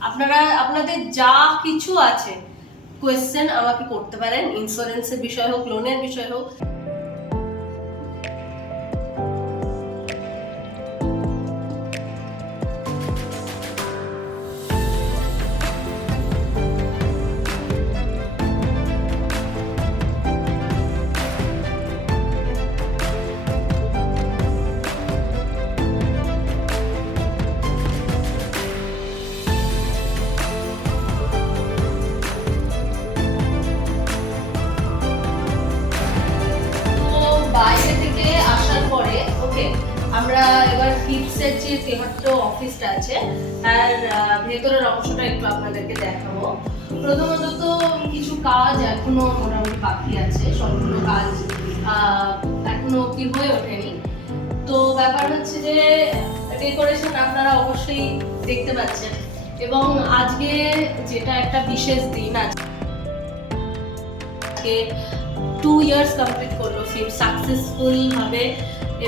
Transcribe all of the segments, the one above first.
আপনারা, আপনাদের যা কিছু আছে কোয়েশ্চেন আমাকে করতে পারেন ইন্স্যুরেন্সের বিষয় হোক লোনের বিষয় হোক। ওকে, আমরা এবার ফিক্সের যে তেহাত্র অফিসটা আছে, তার ভেতরের অংশটা একটু আপনাদেরকে দেখাবো। প্রথমত তো কিছু কাজ এখনও মোটামুটি বাকি আছে সবগুলো কাজ এখনও অব্দি হয়ে ওঠেনি। তো ব্যাপার হচ্ছে যে ডেকোরেশন আপনারা অবশ্যই দেখতে পাচ্ছেন। এবং আজকে যেটা একটা বিশেষ দিন আজকে টু ইয়ার্স কমপ্লিট করল ফিল্ম সাকসেসফুল ভাবে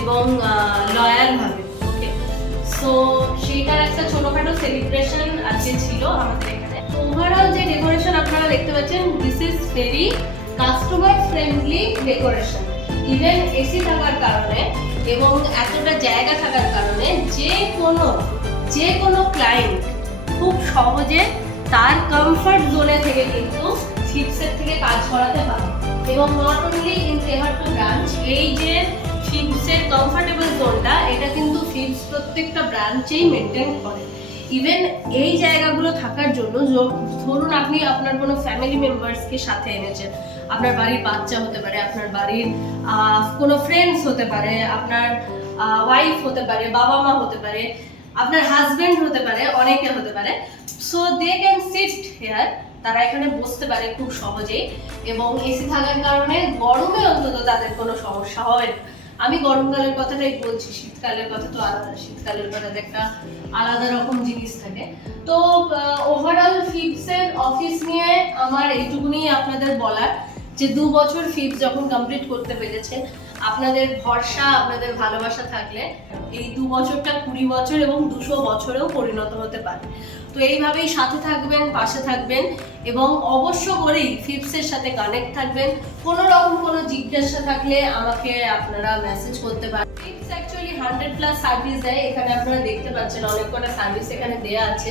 এবং লয়াল ভাবে ওকে সো সেইটার একটা ছোটখাটো সেলিব্রেশন আজকে ছিল আমাদের এখানে। ওভারঅল যে ডেকোরেশন আপনারা দেখতে পাচ্ছেন this is very customer friendly decoration even AC থাকার কারণে এবং এতটা জায়গা থাকার কারণে যে কোনো যে কোনো ক্লায়েন্ট খুব সহজে তার কমফর্ট জোনে থেকে কিন্তু ফিক্সের থেকে কাজ করাতে পারে। এবং not only in Tehatta branch এই যে ফিক্সের কমফর্টেবল জোনটা এটা কিন্তু ফিক্স প্রত্যেকটা ব্রাঞ্চেই মেনটেন করে। ইভেন এই জায়গাগুলো থাকার জন্য ধরুন আপনি আপনার কোনো ফ্যামিলি মেম্বার্সকে সাথে এনেছেন। আপনার বাড়ির বাচ্চা হতে পারে, আপনার বাড়ির কোনো ফ্রেন্ডস হতে পারে, আপনার ওয়াইফ হতে পারে বাবা মা হতে পারে, আপনার হাজবেন্ড হতে পারে, অনেকে হতে পারে। So they can sit here তারা এখানে বসতে পারে খুব সহজেই। এবং এসি থাকার কারণে গরমে অন্তত তাদের কোনো সমস্যা হবে না। আমি গরমকালের কথাটাই বলছি, শীতকালের কথা তো আলাদা, শীতকালের কথা একটা আলাদা রকম জিনিস থাকে। তো ওভারঅল ফিপসের অফিস নিয়ে আমার এইটুকুনি আপনাদের বলার। যে দু বছর ফিপস যখন কমপ্লিট করতে পেরেছে, আপনাদের ভরসা, আপনাদের ভালোবাসা থাকলে এই দু বছরটা কুড়ি বছর এবং দুশো বছরেও পরিণত হতে পারে। তো এইভাবেই সাথে থাকবেন, পাশে থাকবেন এবং অবশ্য করেই ফিপসের সাথে কানেক্ট থাকবেন। কোনো রকম কোনো জিজ্ঞাসা থাকলে আমাকে আপনারা মেসেজ করতে পারেন। ফিপস অ্যাকচুয়ালি হান্ড্রেড প্লাস সার্ভিস দেয়। এখানে আপনারা দেখতে পাচ্ছেন অনেক কটা সার্ভিস এখানে দেয়া আছে।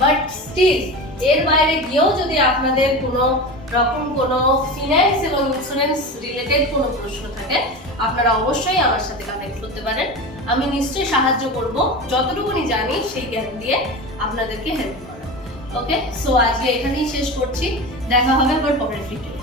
বাট স্টিল এর বাইরে গিয়েও যদি আপনাদের কোনো রকম কোনো ফিনান্স এবং ইন্স্যুরেন্স রিলেটেড কোনো প্রশ্ন থাকে, আপনারা অবশ্যই আমার সাথে কানেক্ট করতে পারেন। আমি নিশ্চয়ই সাহায্য করব, যতটুকুনি জানি সেই জ্ঞান দিয়ে আপনাদেরকে হেল্প করা ওকে সো আজকে এখানেই শেষ করছি। দেখা হবে আবার পরের ভিডিও